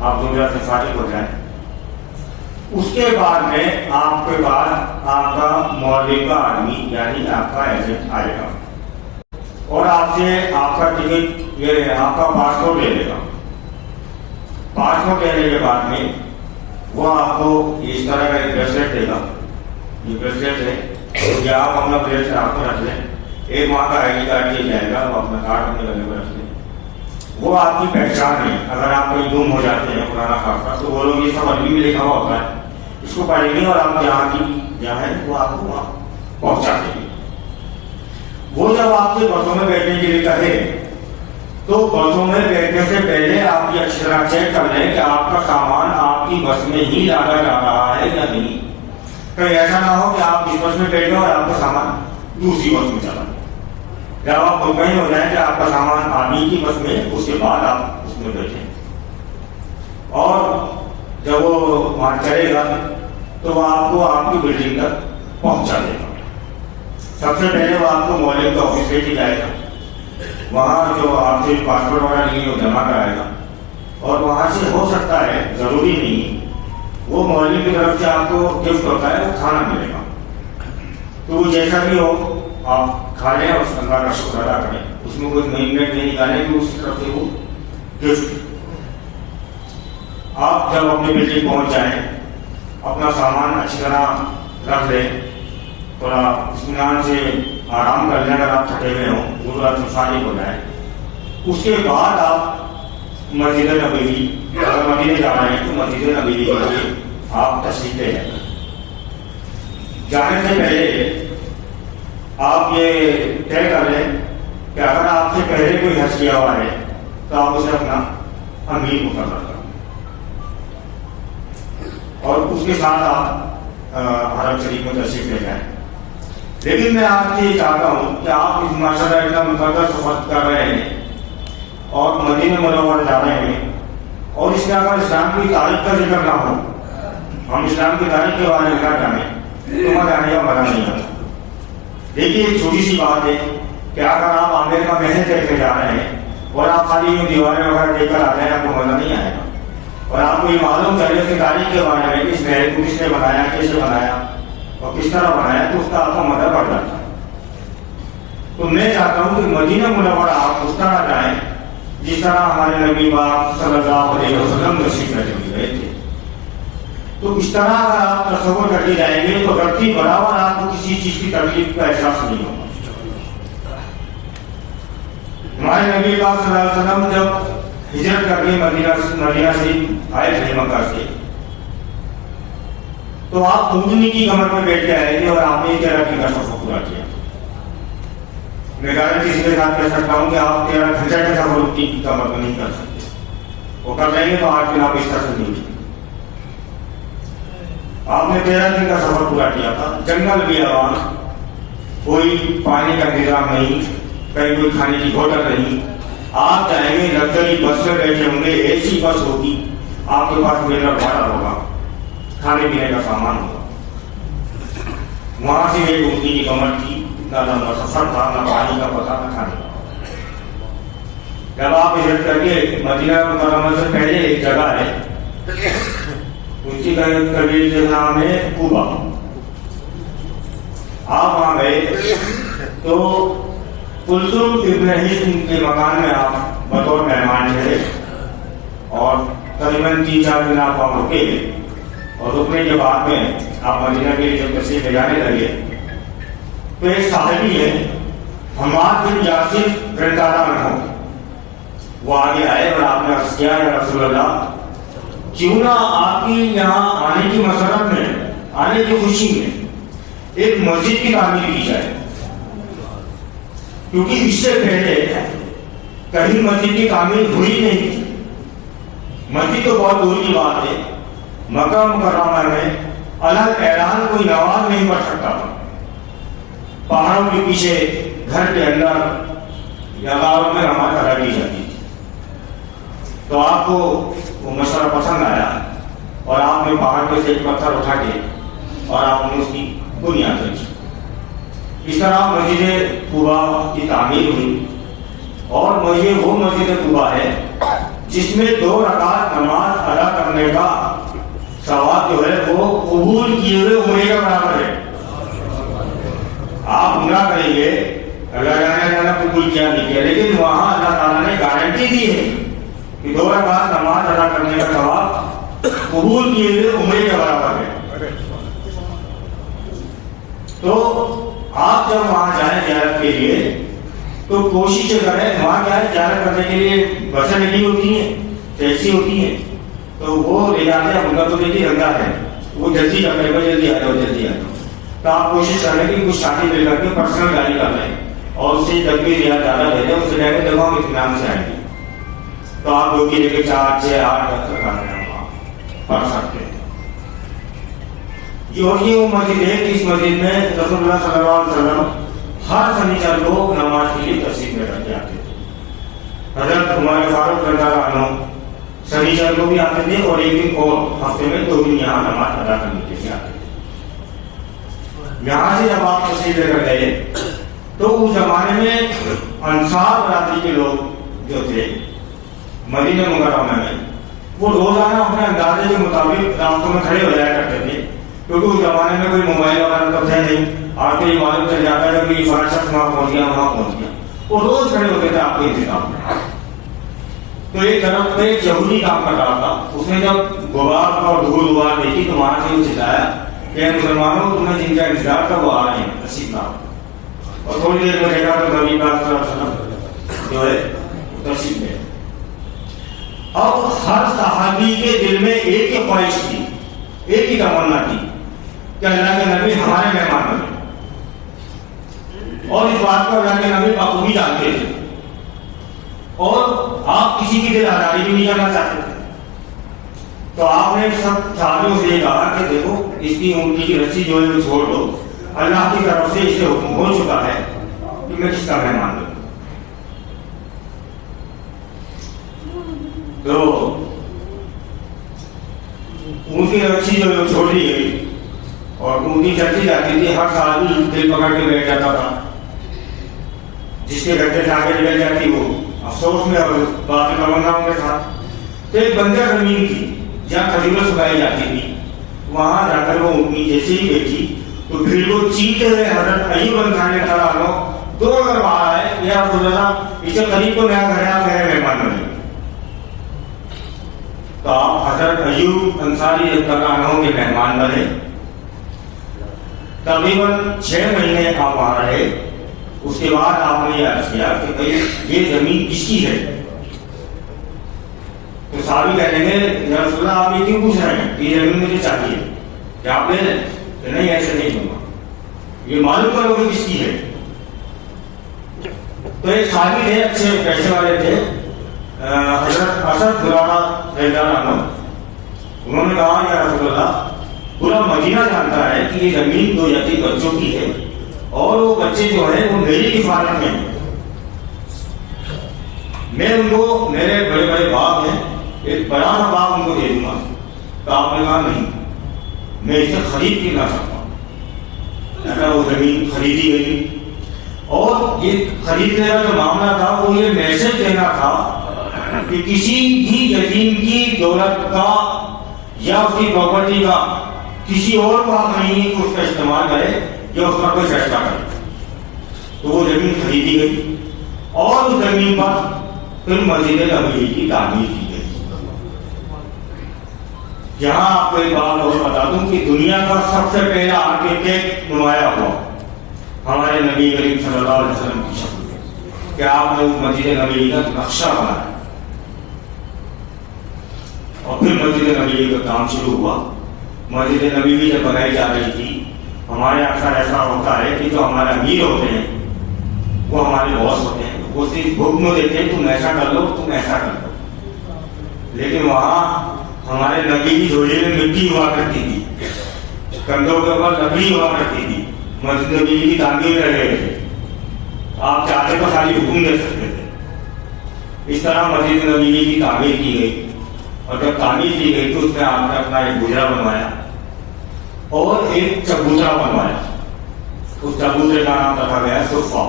آپ ضرورت سے فارغ ہو جائیں. اس کے بعد میں آپ کے بعد آپ کا مولوی کا آدمی یعنی آپ کا ایجنٹ آئے گا اور آپ سے آپ کا ٹکٹ یہ آپ کا پاسپورٹ لے لے گا. پاسپورٹ لینے کے بعد میں وہ آپ کو اس طرح کا ایک بریسلیٹ دے گا. یہ بریسلیٹ ہے کہ آپ اپنا بریسلیٹ آپ کو رکھ لیں. 1 ماہ کا آئی ڈی کارڈ دیا جائے گا, وہ اپنا کارڈ اپنے گلے میں رکھ لیں. وہ آپ کی پہچان ہے. اگر آپ کہیں گم ہو جاتے ہیں پرانا خاصہ تو وہ لوگ یہ سب عربی میں لکھا ہوا ہوتا ہے, اس کو پڑھیں گے اور آپ جہاں ہے وہ آپ کو وہاں پہنچا دیں گے. وہ جب آپ سے بسوں میں بیٹھنے کے لیے کہے تو بسوں میں بیٹھنے سے پہلے آپ یہ اچھی طرح چیک کر لیں کہ آپ کا سامان آپ کی بس میں ہی لادا جا رہا ہے یا نہیں. کہیں ایسا نہ ہو کہ آپ اس بس میں بیٹھے اور آپ کا سامان دوسری بس میں چلا. جب آپ مطمئن ہو جائیں کہ آپ کا سامان آدمی کی بس میں, اس کے بعد آپ اس میں بیٹھیں. اور جب وہ وہاں چلے گا تو وہ آپ کو آپ کی بلڈنگ تک پہنچا دے گا. سب سے پہلے وہ آپ کو مولوی کا آفس لے کے جائے گا. وہاں جو آپ سے پاسپورٹ وغیرہ نہیں ہے وہ جمع کرائے گا اور وہاں سے ہو سکتا ہے, ضروری نہیں, وہ مولوی کی طرف سے آپ کو گفٹ ہوتا ہے وہ کھانا ملے گا. تو وہ جیسا بھی ہو آپ کھا لیں اور اللہ کا شکر ادا کریں. اس میں کوئی منٹ نہیں نکالیں کہ اس طرف سے وہ گفٹ. آپ جب اپنے بلڈنگ پہنچ جائیں اپنا سامان اچھی طرح رکھ لیں, تھوڑا اطمینان سے آرام کر لیں. اگر آپ تھکے ہوئے ہوں ضرورت سے فارغ ہو جائیں. اس کے بعد آپ مسجد نبوی, اگر مدینے جا رہے ہیں تو مسجد نبوی کے لیے آپ تشریف لے جائیں. جانے سے پہلے آپ یہ طے کر لیں کہ اگر آپ سے پہلے کوئی حج کیا ہوا ہے تو آپ اسے اپنا امیر مقرر کریں اور اس کے ساتھ آپ حرم شریف میں تشریف لے جائیں. لیکن میں آپ سے یہ چاہتا ہوں کہ آپ اس ماشاءاللہ اتنا مقدس سفر کر رہے ہیں اور مدینہ منورہ جا رہے ہیں اور اس میں اگر اسلام کی تاریخ کا ذکر نہ ہو, ہم اسلام کی تاریخ کے بارے میں نہ جانیں تو مزہ آنے کا مزہ نہیں آتا. دیکھیے ایک چھوٹی سی بات ہے کہ اگر آپ عامر کا محل دیکھنے جا رہے ہیں اور آپ خالی یوں دیواریں وغیرہ دیکھ کر آتے ہیں آپ کو مزہ نہیں آئے گا. اور آپ کو یہ معلوم چلے اس کی تاریخ کے بارے میں اس محل کو کس نے بنایا, کیسے بنایا اور کس طرح بنایا, تو اس کا آپ کو مزہ بڑھ جاتا ہے. تو میں چاہتا ہوں کہ مدینہ منورہ آپ اس طرح جائیں جس طرح ہمارے نبی پاک صلی اللہ علیہ وسلم تشریف لے گئے تھے. تو اس طرح اگر آپ تصور کر کے جائیں گے تو رتی برابر آپ کو کسی چیز کی تکلیف کا احساس نہیں ہوگا. ہمارے نبی پاک صلی اللہ علیہ وسلم جب ہجرت کر کے مدینہ شریف آئے تھے مکہ سے, تو آپ اونٹنی کی کمر میں بیٹھ کے آئے تھے اور آپ نے 13 دن کا سفر پورا کیا. میں گارنٹی کسی کے ساتھ کہہ سکتا ہوں کہ آپ 13 گھنٹے کا سفر اونٹنی کی کمر میں نہیں کر سکتے. وہ کر رہے ہیں تو آج دن آپ اس طرح سے نہیں اٹھتے. آپ نے 13 دن کا سفر پورا کیا تھا. جنگل بھی عوام, کوئی پانی کا انتظام نہیں, کہیں کوئی کھانے کی ہوٹل نہیں. آپ جائیں گے لگژری بس میں بیٹھے ہوں گے, ایسی بس ہوگی, آپ کے پاس ویلر بھاڑا ہوگا, کھانے پینے کا سامان ہوگا. وہاں سے ایک اونٹنی کی کمر تھی, اتنا لمبا سفر تھا, نہ پانی کا پتہ نہ کھانے کا. جب آپ ہجرت کر کے مدینہ منورہ سے پہلے ایک جگہ ہے, اسی کا قبیل کا نام ہے کوبا. آپ وہاں گئے تو کلثوم ابن حصن کے مکان میں آپ بطور مہمان رہے اور تقریباً 3-4 دن آپ وہاں رکے. اور رکنے کے بعد میں آپ مدینہ کے لیے جب تشریف لے جانے لگے تو ایک صحابی ہے حماد بن یاسر رضی اللہ عنہ, وہ آگے آئے اور آپ نے عرض کیا یا رسول اللہ, کیوں نہ آپ کی یہاں آنے کی مسرت میں, آنے کی خوشی میں ایک مسجد کی تعمیر کی جائے, کیونکہ اس سے پہلے کہیں مسجد کی تعمیر ہوئی نہیں تھی. مسجد تو بہت دور کی بات ہے, مکہ مکرمہ میں الگ اعلان کوئی نماز نہیں پڑھ سکتا تھا. پہاڑوں کے پیچھے گھر کے اندر یا غاروں میں نماز ادا کی جاتی تھی. تو آپ کو وہ مشورہ پسند آیا اور آپ نے پہاڑ پہ سے ایک پتھر اٹھا کے اور آپ نے اس کی بنیاد رکھی. اس طرح مسجد قباء کی تعمیر ہوئی اور یہ وہ مسجد قباء ہے جس میں 2 رکعت نماز ادا کرنے کا ثواب جو ہے وہ قبول کیے ہوئے عمرے کے برابر ہے. آپ عمرہ کریں گے، اللہ جانا قبول کیا نہیں کیا، لیکن وہاں اللہ تعالیٰ نے گارنٹی دی ہے کہ 2 رکعت نماز ادا کرنے کا ثواب قبول کیے ہوئے عمرے کے برابر ہے. تو آپ جب وہاں جائیں زیارت کے لیے تو کوشش کریں، وہاں کیا ہے زیارت کرنے کے لیے بسیں نہیں ہوتی ہیں، ٹیکسی ہوتی ہیں، تو وہ لے جاتے ہیں. ان کا تو دیکھیے رنگا ہے، وہ جلدی کرنے کو جلدی آ جاؤ جلدی آ جاؤ. تو آپ کوشش کریں کہ کچھ ساتھی لے کر کے پرسنل گاڑی کر لیں اور اس سے جب بھی رعایت زیادہ دے دیں، اس سے لے کے جگہ ہم اطمینان سے آئیں گے. تو آپ لوگ کی لے کے 4 6 8 تک کر رہے ہیں، وہاں پڑھ سکتے ہیں. اور یہ وہ مسجد ہے کہ اس مسجد میں رسول اللہ صلی اللہ علیہ وسلم ہر سنیچر کو نماز کے لیے تشریف لے کر کے آتے تھے. حضرت عمر فاروق رضی اللہ عنہ سنیچر کو بھی آتے تھے اور ایک دن اور ہفتے میں 2 دن یہاں نماز ادا کرنے کے لیے آتے تھے. یہاں سے جب آپ تشریف لے کر گئے تو اس زمانے میں انصار برادری کے لوگ جو تھے مدینہ منورہ میں وہ روزانہ اپنے اندازے کے مطابق راستوں میں کھڑے ہو جایا کرتے تھے، کیونکہ اس زمانے میں کوئی موبائل وغیرہ تو تھے نہیں. آپ کو یہ معلوم چل جاتا ہے کہ فلاں شخص وہاں پہنچ گیا وہاں پہنچ گیا. وہ روز کھڑے ہوتے تھے آپ کے انتظام میں. تو ایک طرف پہ ایک یہودی کام کر رہا تھا، اس نے جب غبار اور دھول غبار دیکھی تو وہاں سے وہ چلایا کہ مسلمانوں تمہیں جن کا انتظار تھا وہ آ رہے ہیں، تشریف لاؤ. اور تھوڑی دیر میں دیکھا تو نبی پاک صلی اللہ علیہ وسلم جو ہے تشریف لے. اب ہر صحابی کے دل میں ایک ہی خواہش تھی، ایک ہی تمنا تھی کہ اللہ کے نبی ہمارے مہمان بنے. اور اس بات کو اللہ کے نبی بخوبی جانتے تھے اور آپ کسی کی دل آزاری بھی نہیں کرنا چاہتے تھے. تو آپ نے سب صحابیوں سے یہ کہا کہ دیکھو اس کی اونٹی کی رسی جو ہے وہ چھوڑ دو، اللہ کی طرف سے اسے حکم ہو چکا ہے کہ میں کس کا مہمان بنوں. تو اونٹی کی رسی جو ہے وہ چھوڑ دی گئی اور اونٹی چلتی جاتی تھی. ہر سال بھی دل پکڑ کے بیٹھ جاتا تھا، جس کے گھر سے آگے نکل جاتی وہ افسوس میں اور باقی تمناؤں کے ساتھ. تو ایک بنجر زمین تھی جہاں کھجوریں سکھائی جاتی تھی، وہاں جا کر وہ اونٹنی جیسے ہی بیٹھی تو پھر وہ چیختے ہوئے حضرت ایوب انصاری رضی اللہ عنہ دوڑ کر باہر آئے، یا رسول اللہ اسے قریب کو نیا گھر ہے، آپ میرے مہمان بنے. تو آپ حضرت ایوب انصاری رضی اللہ عنہ کے مہمان بنے. تقریباً 6 مہینے آپ وہاں رہے. اس کے بعد آپ نے یہ عرض کیا کہ بھائی یہ زمین کس کی ہے؟ تو صحابی کہنے لگے یا رسول اللہ آپ یہ کیوں پوچھ رہے ہیں کہ یہ زمین مجھے چاہیے، کہ آپ لے لیں؟ کہ نہیں ایسے نہیں دوں گا، یہ معلوم کرو کہ کس کی ہے. تو ایک صحابی تھے، اچھے پیسے والے تھے، حضرت اسد زرارہ رضی اللہ عنہ. انہوں نے کہا یا رسول اللہ پورا مدینہ جانتا ہے کہ یہ زمین 2 یتیم بچوں کی ہے اور وہ بچے جو ہیں وہ میری حفاظت میں ہیں، میں ان کو میرے بڑے بڑے باغ ہیں ایک بڑا سا باغ ان کو دے دوں گا. تو آپ نے کہا نہیں، میں اسے خرید کے نہ سکتا ہوں. وہ زمین خریدی گئی اور یہ خریدنے کا جو معاملہ تھا وہ یہ میسج دینا تھا کہ کسی بھی یتیم کی دولت کا یا اس کی پراپرٹی کا کسی اور کو حق نہیں ہے کہ اس کا استعمال کرے یا اس پر کوئی فیصلہ کرے. تو وہ زمین خریدی گئی اور اس زمین پر پھر مسجد نبوی کی تعمیر کی گئی. یہاں آپ کو ایک بات اور بتا دوں کہ دنیا کا سب سے پہلا آرکیٹیکٹ نمایاں ہوا ہمارے نبی کریم صلی اللہ علیہ وسلم کی شکل میں کہ آپ نے اس مسجد نبوی کا نقشہ بنایا اور پھر مسجد نبوی کا کام شروع ہوا. مسجد نبوی جب بنائی جا رہی تھی، ہمارے اکثر ایسا ہوتا ہے کہ جو ہمارے امیر ہوتے ہیں وہ ہمارے باس ہوتے ہیں، وہ صرف حکم دیتے ہیں تم ایسا کر لو تم ایسا کر لو. لیکن وہاں ہمارے نبی کی جھولی میں مٹی ہوا کرتی تھی، کندھوں کے اوپر لکڑی ہوا کرتی تھی، مسجد نبوی کی تعمیر کر رہے تھے. آپ چاہتے تو خالی حکم دے سکتے تھے. اس طرح مسجد نبوی کی تعمیر کی گئی اور جب تعمیر کی گئی تو اس میں آپ نے اپنا ایک گجرا بنوایا اور ایک چبوترا بنوایا. اس چبوترے کا نام رکھا گیا صفہ،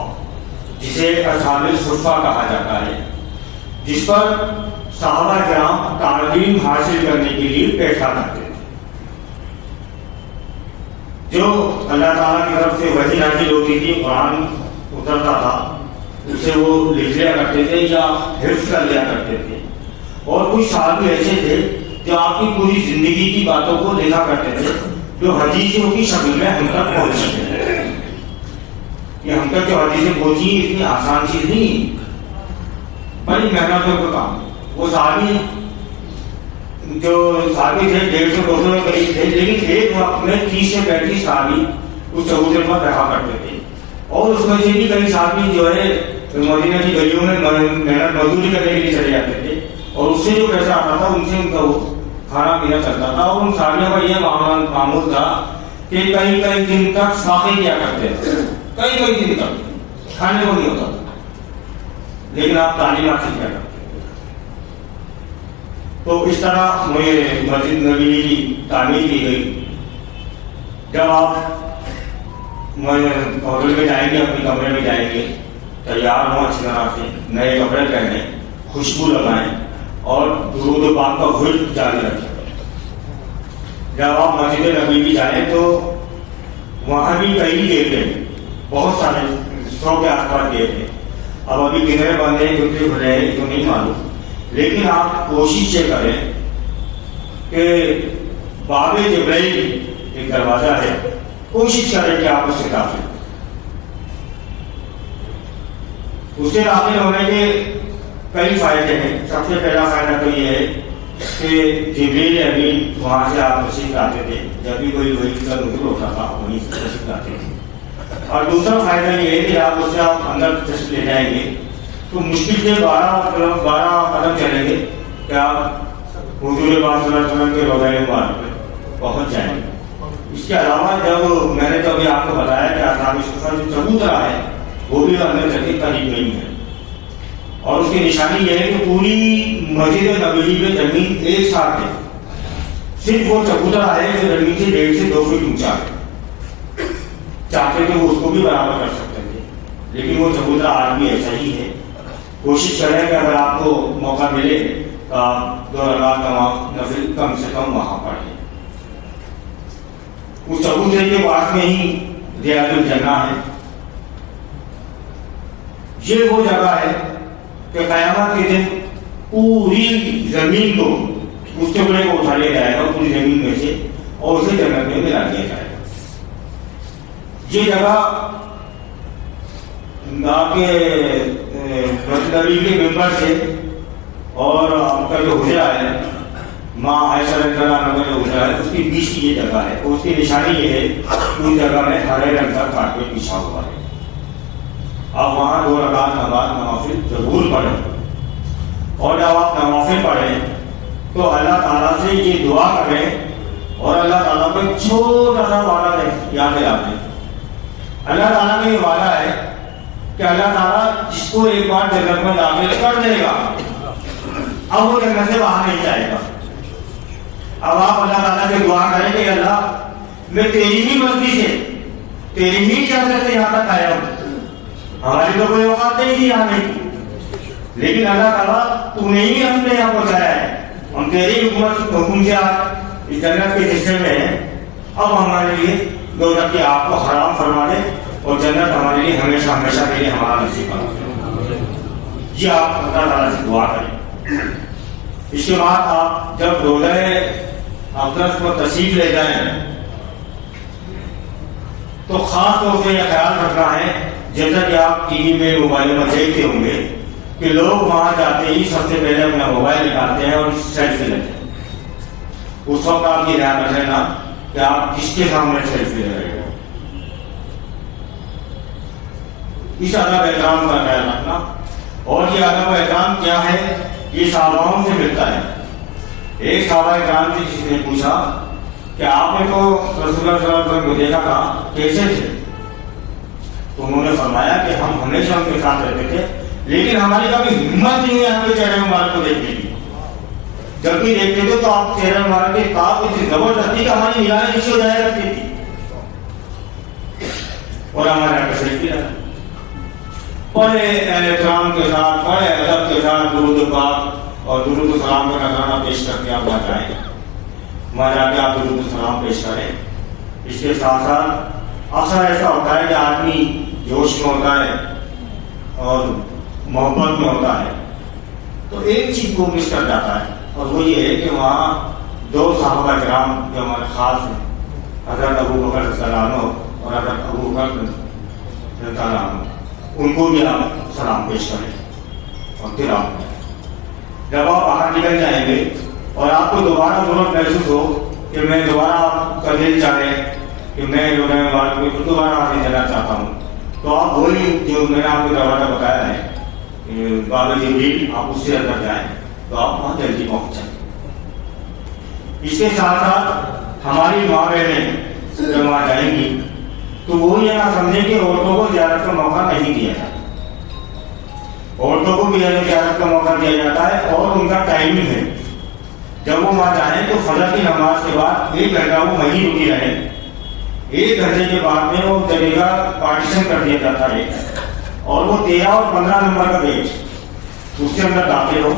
جسے اصحاب صفہ کہا جاتا ہے، جس پر صحابہ کرام تعلیم حاصل کرنے کے لیے بیٹھا کرتے تھے. جو اللہ تعالیٰ کی طرف سے وحی نازل ہوتی تھی، قرآن اترتا تھا، اسے وہ لکھ لیا کرتے تھے یا حفظ کر لیا کرتے تھے. اور کچھ صحابی ایسے تھے جو آپ کی پوری زندگی کی باتوں کو لکھا کرتے تھے، جو حدیثوں کی شکل میں ہم تک پہنچتے تھے. یہ ہم تک جو حدیثیں پہنچی اتنی آسان چیز نہیں، بڑی محنتوں کا کام. وہ صحابی جو صحابی تھے 150-200 کے قریب تھے، لیکن ایک وقت میں 30 سے 35 صحابی اس چبوترے پر رہا کرتے تھے. اور اس میں سے بھی کئی صحابی جو ہے مدینہ کی گلیوں میں محنت مزدوری کرنے کے لیے چلے جاتے تھے، اور اس سے جو پیسہ آتا تھا ان سے ان کا وہ کھانا پینا چلتا تھا. اور ان صحابیوں کا یہ معمول تھا کہ کئی دن تک ساقی کیا کرتے تھے، کئی دن تک کھانے کو نہیں ہوتا تھا، لیکن آپ تعلیم حاصل کیا کرتے. تو اس طرح مجھے مسجد نبوی کی تعمیر کی گئی. جب آپ ہوٹل میں جائیں گے، اپنے کمرے میں جائیں گے، تیار ہوں اچھی طرح سے، نئے کپڑے پہنیں، خوشبو لگائیں اور درود و پاک کا ورد جاری رکھیں. جب آپ مسجد نبوی جائیں تو وہاں بھی کئی گیٹ ہیں، بہت سارے 100 کے آس پاس گیٹ ہیں. اب ابھی کتنے بندے ہیں کتنے کھلے ہیں تو نہیں معلوم، لیکن آپ کوشش یہ کریں کہ باب جبرائیل ایک دروازہ ہے، کوشش کریں کہ آپ اس سے داخل. اس سے داخل ہونے کے کئی فائدے ہیں. سب سے پہلا فائدہ تو یہ ہے کہ جبریل امین وہاں سے آپ تشریف لاتے تھے، جب بھی کوئی وہی کا نزول ہوتا تھا وہیں سے تشریف لاتے تھے. اور دوسرا فائدہ یہ ہے کہ آپ اس سے آپ اندر تشریف لے جائیں گے تو مشکل سے 12 قدم چلیں گے کہ آپ حضور پاک صلی اللہ علیہ وسلم کے روضہ مبارک پہ پہنچ جائیں گے. اس کے علاوہ جب میں نے تو ابھی آپ کو بتایا کہ اصحاب صفہ جو چبوترا ہے وہ بھی اندر چل کے قریب نہیں ہے، اور اس کی نشانی یہ ہے کہ پوری مسجد نبوی میں زمین ایک ساتھ ہے، صرف وہ چبوترا ہے جو زمین سے 1.5 سے 2 فٹ اونچا ہے. چاہتے تو وہ اس کو بھی برابر کر سکتے تھے، لیکن وہ چبوترا آج بھی ایسا ہی ہے. کوشش کریں کہ اگر آپ کو موقع ملے تو آپ 2 رکعت نفل کم سے کم وہاں پڑھیں. اس چبوترے کے پاس میں ہی ریاض الجنہ ہے. یہ وہ جگہ ہے کہ قیامت کے دن پوری زمین کو اس ٹکڑے کو اٹھا لیا جائے گا پوری زمین میں سے اور اسے جنت میں ملا دیا جائے گا. یہ جگہ آپ کے نبی کے ممبر سے اور آپ کا جو حجرہ ہے ماں عائشہ رضی اللہ عنہا کا جو حجرہ ہے اس کے بیچ کی یہ جگہ ہے. اس کی نشانی یہ ہے کہ اس جگہ میں ہرے رنگ کا کارپیٹ بچھا ہوا ہے. آپ وہاں 2 رکعت نوافل ضرور پڑھیں، اور جب آپ نوافل پڑھیں تو اللہ تعالیٰ سے یہ دعا کریں اور اللہ تعالیٰ کو ایک چھوٹا سا وعدہ یاد دلاتے ہیں. اللہ تعالیٰ کا یہ وعدہ ہے کہ اللہ تعالیٰ جس کو ایک بار جنت میں داخل کر دے گا اب وہ جنت سے باہر نہیں جائے گا. اب آپ اللہ تعالیٰ سے دعا کریں کہ اللہ میں تیری ہی مرضی سے تیری ہی اجازت سے یہاں تک آیا ہوں، ہماری تو کوئی اوقات نہیں تھی آنے کی، لیکن اللہ تعالیٰ تو نے ہی ہم نے یہاں پہنچایا ہے، ہم تیری حکم سے آج اس جنت کے حصے میں ہیں. اب ہمارے لیے دوزخ کی آگ کو حرام فرما دے اور جنت ہمارے لیے ہمیشہ ہمیشہ کے لیے ہمارا نصیب بنا. یہ آپ اللہ تعالیٰ سے دعا کریں. اس کے بعد آپ جب روزہ اقدس کو تشریف لے جائیں تو خاص طور سے یہ خیال رکھنا ہے، جیسا کہ آپ ٹی وی میں موبائل میں دیکھتے ہوں گے کہ لوگ وہاں جاتے ہی سب سے پہلے اپنا موبائل نکالتے ہیں اور سیلفی لیتے ہیں. اس وقت آپ یہ دھیان رکھ لینا کہ آپ کس کے سامنے سیلفی لے رہے ہو. اس ادب احترام کا خیال رکھنا. اور یہ ادب احترام کیا ہے؟ یہ صحاباؤں سے ملتا ہے. ایک صحابہ اکرام سے کسی نے پوچھا کہ آپ نے تو رسول اللہ صلی اللہ علیہ وسلم کو دیکھا تھا، کیسے تھے؟ تو انہوں نے فرمایا کہ ہم ہمیشہ ان کے ساتھ رہتے تھے، لیکن ہماری کبھی ہمت نہیں ہے آپ کے چہرے مبارک کو دیکھنے کی. جب بھی دیکھتے تھے تو آپ چہرے مبارک کے کاف اتنی زبردستی کہ ہماری نگاہیں نیچے ہو جایا کرتی تھی اور ہمارے یہاں کا سیلفی رہا. بڑے احترام کے ساتھ، بڑے ادب کے ساتھ درود پاک اور درود و سلام کا نذرانہ پیش کر کے آپ وہاں جائیں، وہاں جا کے آپ درود و سلام پیش کریں۔ اس کے ساتھ ساتھ اکثر ایسا ہوتا ہے کہ آدمی جوش میں ہوتا ہے اور محبت میں ہوتا ہے تو ایک چیز کو مس کر جاتا ہے، اور وہ یہ ہے کہ وہاں دو صحابہ کرام جو ہمارے خاص ہیں، حضرت ابو بکر رضی اللہ عنہ اور حضرت ابو بکر رضی اللہ عنہ، ان کو بھی آپ سلام پیش کریں۔ اور پھر آپ جب آپ باہر نکل جائیں گے اور آپ کو دوبارہ ضرورت محسوس ہو کہ میں دوبارہ آپ کا دل چاہے کہ میں جو ہے دوبارہ آگے جانا چاہتا ہوں، تو آپ وہی جو میں نے آپ کو دروازہ بتایا ہے باب جبریل، آپ اس سے اندر جائیں تو آپ وہاں جلدی پہنچ جائیں۔ اس کے ساتھ ساتھ ہماری ماں بہنیں جب وہاں جائیں گی تو وہ یہ نہ سمجھیں کہ عورتوں کو زیارت کا موقع نہیں دیا جاتا، عورتوں کو بھی زیارت کا موقع دیا جاتا ہے اور ان کا ٹائمنگ ہے۔ جب وہ وہاں جائیں تو فجر کی نماز کے بعد 1 گھنٹہ وہ وہیں رکی رہیں، 1 گھنٹے کے بعد میں وہ جگہ کا پارٹیشن کر دیا جاتا ہے اور وہ 13 اور 15 نمبر کا گیٹ اس کے اندر داخل ہو،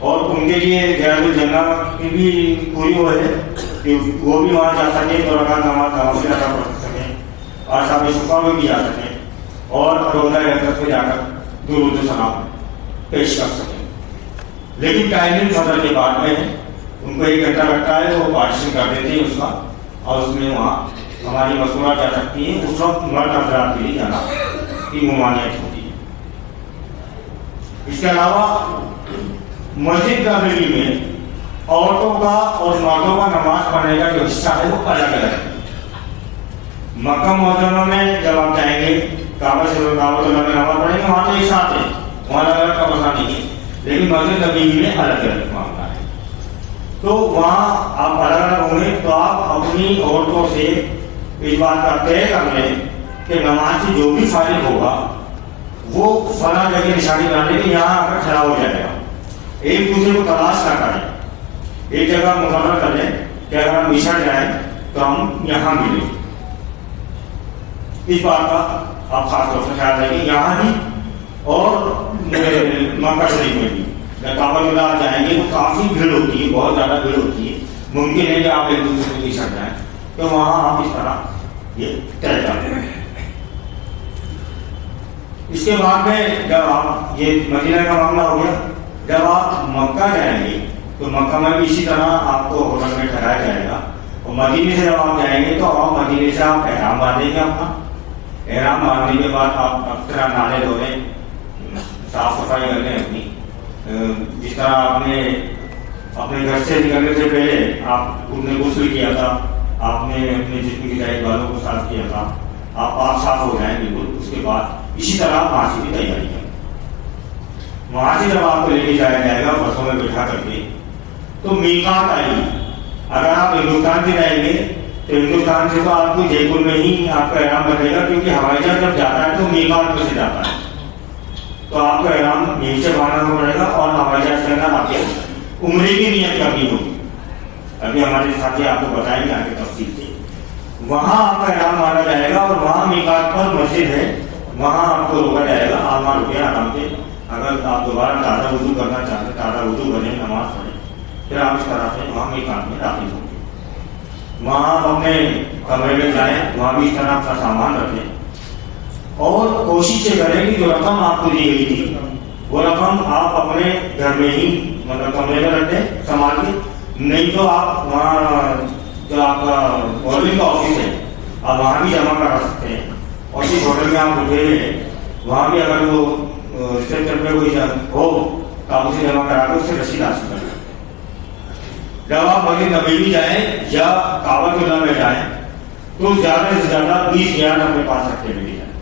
اور ان کے لیے غیر الجنہ کی بھی پوری ہو ہے کہ وہ بھی وہاں جا سکیں، 2 رکعت نماز ادا پڑھ سکیں، اور صاحب صفا میں بھی جا سکیں اور روزہ اقدس میں جا کر درود و سلام پیش کر سکیں۔ لیکن ٹائمنگ فجر کے بعد میں ان کو 1 گھنٹہ لگتا ہے، وہ پارٹیشن کر دیتے ہیں اس کا، اور اس میں وہاں ہماری مصنوعات جا سکتی ہیں۔ اس وقت مرد حضرات کے لیے جانا کی ممانعت ہوتی ہے۔ اس کے علاوہ مسجد نبوی میں عورتوں کا اور مردوں کا نماز پڑھنے کا جو حصہ ہے وہ الگ الگ ہے۔ مکہ معظمہ میں جب آپ جائیں گے کعبہ سے کعبۃ اللہ میں نماز پڑھیں گے، وہاں تو ایک ساتھ ہے، وہاں الگ الگ کا مسئلہ نہیں ہے، لیکن مسجد نبوی میں الگ الگ معاملہ ہے۔ تو وہاں آپ الگ الگ ہوں گے تو آپ اپنی عورتوں سے اس بات کا طے کر لیں کہ نماز سے جو بھی فارغ ہوگا وہ فلاں جگہ نشانی بنا لے کہ یہاں آ کر کھڑا ہو جائے گا، ایک دوسرے کو تلاش نہ کریں، ایک جگہ مقرر کر لیں کہ اگر ہم بچھڑ جائیں تو ہم یہاں ملیں۔ اس بات کا آپ خاص طور سے خیال رکھیں، یہاں بھی اور مکہ شریف میں بھی۔ جب کعبۃ اللہ جائیں گے تو کافی بھیڑ ہوتی ہے، بہت زیادہ بھیڑ ہوتی ہے، ممکن ہے کہ آپ ایک دوسرے کو بچھڑ جائیں، تو وہاں آپ اس طرح یہ طے کر لیں۔ اس کے بعد میں جب آپ یہ مدینہ کا معاملہ ہو گیا، جب آپ مکہ جائیں گے تو مکہ میں بھی اسی طرح آپ کو ہوٹل میں ٹھہرایا جائے گا، اور مدینے سے جب آپ جائیں گے تو آپ مدینے سے آپ احرام باندھیں گے۔ اپنا احرام باندھنے کے بعد آپ اب طرح نالے دھویں، صاف صفائی کر لیں اپنی، جس طرح آپ نے اپنے گھر سے نکلنے سے پہلے آپ نے غسل کیا تھا، آپ نے اپنے جسم کی زائد بالوں کو صاف کیا تھا، آپ پاک صاف ہو جائیں بالکل۔ اس کے بعد اسی طرح آپ وہاں سے بھی تیاری کریں، وہاں سے جب آپ کو لے کے جایا جائے گا بسوں میں بٹھا کر کے تو میقات آئے گی۔ اگر آپ ہندوستان سے جائیں گے تو ہندوستان سے تو آپ کو جے پور میں ہی آپ کا احرام بنے گا، کیونکہ ہوائی جہاز جب جاتا ہے تو میقات میں سے جاتا ہے، تو آپ کا احرام یہیں سے باندھنا پڑے گا اور ہوائی جہاز کے اندر آپ کے عمرے کی نیت کرنی ہوگی۔ ابھی ہمارے ساتھی آپ کو بتائیں گے آگے تفصیل سے۔ وہاں آپ کا احرام باندھا جائے گا اور وہاں میقات پر مسجد ہے، وہاں آپ کو روکا جائے گا، آپ وہاں رکے آرام سے۔ اگر آپ دوبارہ تازہ وضو کرنا چاہتے ہیں، تازہ وضو کریں، نماز پڑھیں، پھر آپ اس طرح سے وہاں میقات میں داخل ہوں گے۔ وہاں آپ اپنے کمرے میں جائیں، وہاں بھی اس طرح اپنا سامان رکھیں، اور کوشش یہ کریں کہ جو رقم آپ کو دی گئی تھی وہ رقم آپ اپنے گھر میں ہی مطلب کمرے میں رکھ دیں سنبھال کے، نہیں تو آپ وہاں جو آپ کا گورنمنٹ کا آفس ہے آپ وہاں بھی جمع کرا سکتے ہیں، اور جس ہوٹل میں آپ رکے ہوئے ہیں وہاں بھی اگر وہ ریسپشن پہ کوئی ہو تو آپ اسے جمع کرا کے اس سے رسید حاصل کریں۔ جب آپ مسجد نبوی جائیں یا کعبۃ اللہ میں جائیں تو زیادہ سے زیادہ 20,000 اپنے پاس رکھتے ہوئے جائیں،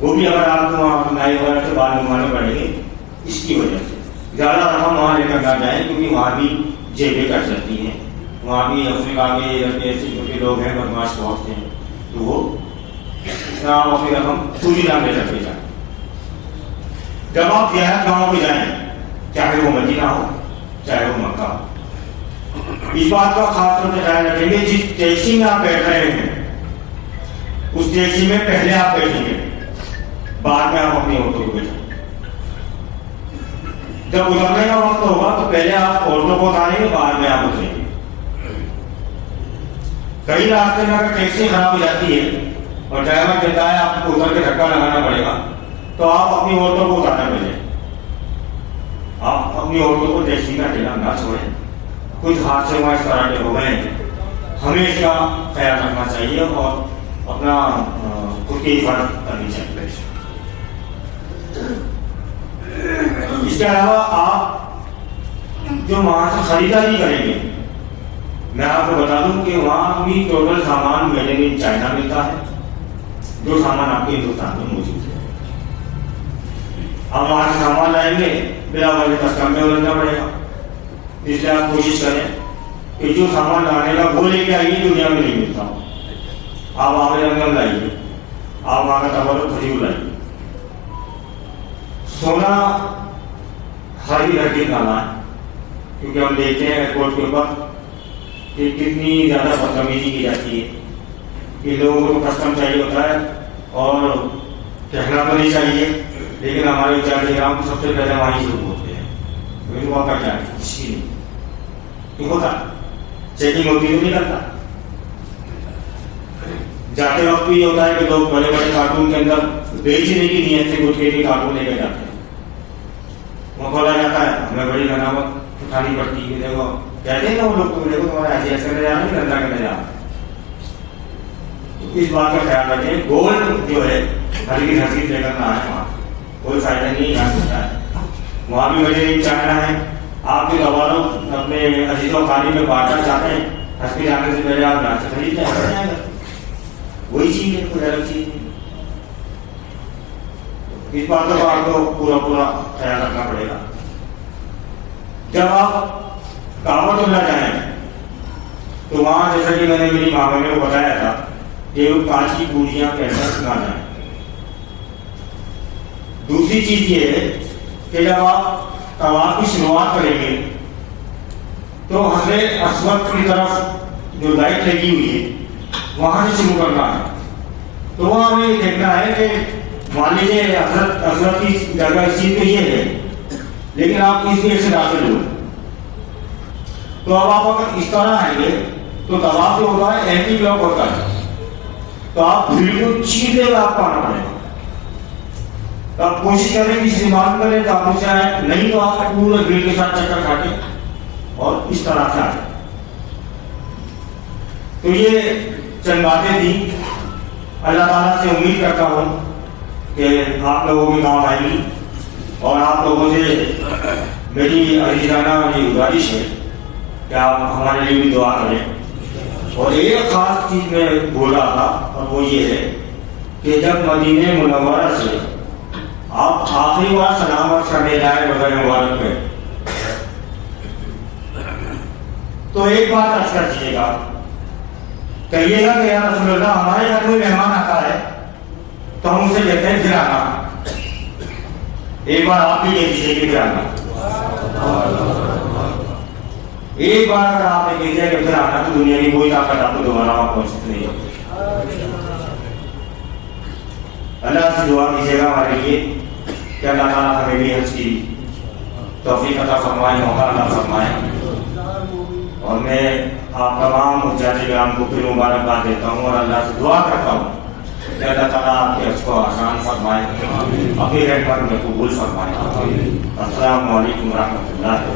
وہ بھی اگر آپ کو وہاں نائی وغیرہ سے بال منگوانے پڑیں گے اس کی وجہ سے زیادہ رقم وہاں لے کر نہ جائیں، کیونکہ وہاں بھی جیبیں کٹ جاتی ہیں، وہاں بھی افریقہ کے ایسے چھوٹے لوگ ہیں بدماش پہنچتے ہیں، تو وہ آپ اپنی رقم پوری نہ لے سکتے جائیں۔ جب آپ زیارت گاہوں پہ جائیں، چاہے وہ مدینہ ہو چاہے وہ مکہ ہو، اس بات کا خاص طور سے خیال رکھیں گے جس ٹیکسی میں آپ بیٹھ رہے ہیں اس ٹیکسی میں پہلے آپ بیٹھیں گے، بعد میں آپ اپنی عورتوں کو بیٹھیں۔ جب اترنے کا وقت ہوگا تو پہلے آپ عورتوں کو اتاریں گے، بعد میں آپ اتریں گے۔ کئی راستے میں اگر ٹیکسی خراب ہو جاتی ہے اور ڈرائیور کہتا ہے آپ کو اتر کے دھکا لگانا پڑے گا، تو آپ اپنی عورتوں کو اتارنا پہلے، آپ اپنی عورتوں کو ٹیکسی کا ٹھیلا نہ چھوڑیں۔ کچھ حادثے میں اس طرح کے ہو گئے ہیں، ہمیں اس کا خیال رکھنا چاہیے اور اپنا خود کی حفاظت کرنی چاہیے۔ اس کے علاوہ آپ جو وہاں سے خریداری کریں گے، میں آپ کو بتا دوں کہ وہاں بھی ٹوٹل سامان میڈ ان چائنا ملتا ہے، جو سامان آپ کے ہندوستان میں موجود ہے۔ آپ وہاں سے سامان لائیں گے، بلا وجہ کسٹم میں ادھرنا پڑے گا، اس لیے آپ کوشش کریں کہ جو سامان لانے کا وہ لے کے آئیے، دنیا میں نہیں ملتا۔ آپ وہاں پہ رنگم لائیے، آپ وہاں کا تبر کھجور لائیے۔ سونا ہر گھر کی کھانا ہے، کیونکہ ہم دیکھتے ہیں ایئرپورٹ کے اوپر کہ کتنی زیادہ بدتمیزی کی جاتی ہے کہ لوگوں کو کسٹم چاہیے ہوتا ہے اور کہنا تو نہیں چاہیے، لیکن ہمارے چارج گرام سب سے پہلے وہاں شروع ہوتے ہیں۔ وہاں کا کیا ہے کسی کی نہیں ہوتا، چیکنگ ہوتی تو نہیں کرتا۔ جاتے وقت بھی ہوتا ہے کہ لوگ بڑے بڑے کارٹون کے اندر بیچنے کی نیت سے گٹکے کے کارٹون لے کے جاتے ہیں، وہ کھولا جاتا ہے، ہمیں بڑی غنیمت اٹھانی پڑتی ہے۔ دیکھو کہتے ہیں نا وہ لوگ، دیکھو تمہارا ایسے کرنے جا رہا ہے، دھندا کرنے جا رہا ہے۔ اس بات کا خیال رکھیں، گولڈ جو ہے ہلکی ہلکی لے کر نہ آئے، وہاں کوئی فائدہ نہیں یہاں ہوتا ہے۔ وہاں بھی وجہ چاہنا ہے، آپ کے دوباروں اپنے عزیز و خالی میں بانٹنا چاہتے ہیں، ہنسپی جانے سے پہلے آپ یہاں سے خرید جائیں گے، وہی چیز ہے، کوئی الگ چیز نہیں۔ اس باتوں کا آپ کو پورا خیال رکھنا پڑے گا۔ جب آپ کعبۃ اللہ جائیں تو وہاں جیسا کہ میں نے میری ماں نے کو بتایا تھا کہ وہ کانچ کی پوریاں کے اندر نہ جائیں۔ دوسری چیز یہ ہے کہ جب آپ طواف کی شروعات کریں گے تو حضرت اسود کی طرف جو لائٹ لگی ہوئی ہے وہاں سے شروع کرنا ہے۔ تو وہاں ہمیں یہ دیکھنا ہے کہ مان لیجیے حضرت اسود کی جگہ اس چیز تو یہ ہے، لیکن آپ اس گیٹ سے داخل ہوئے، تو اب آپ اگر اس طرح آئیں گے تو طواف جو ہوتا ہے اینٹی کلاک ہوتا ہے، تو آپ بالکل سیدھے آپ کو آنا پڑے گا۔ تو آپ کوشش کریں کہ استعمال کریں تو سے آئے، نہیں تو آپ پورے بھیڑ کے ساتھ چکر کاٹیں اور اس طرح سے آئیں۔ تو یہ چند باتیں تھیں، اللہ تعالیٰ سے امید کرتا ہوں کہ آپ لوگوں کے کام آئیں گی، اور آپ لوگوں سے میری عزیزانہ یہ گزارش ہے کہ آپ ہمارے لیے بھی دعا کریں۔ اور ایک خاص چیز میں بول رہا تھا، اور وہ یہ ہے کہ جب مدینہ منورہ سے آپ آخری بار سلامت کرنے جائے روزہ مبارک میں، تو ایک بات عرض کر دیجیے گا، کہیے گا کہ یا رسول اللہ ہمارے گھر کوئی مہمان آتا ہے تو ہم اسے کہتے ہیں پھر آنا۔ ایک بار آپ بھی کہہ دیجیے کہ پھر آنا، ایک بار اگر آپ نے کہہ دیا کہ پھر آنا تو دنیا کی کوئی طاقت آپ کو دوبارہ وہاں پہنچ سکتی نہیں ہوتی۔ اللہ سے دعا کیجیے گا ہمارے لیے کہ اللہ تعالیٰ ہمیں بھی حج کی توفیق عطا فرمائے، موقع عطا فرمائے۔ اور میں آپ تمام حجاج کرام کو پھر مبارکباد دیتا ہوں اور اللہ سے دعا کرتا ہوں کہ اللہ تعالیٰ آپ کے حج کو آسان فرمائے، اپنی رحمت میں قبول فرمائے۔ السلام علیکم ورحمۃ اللہ۔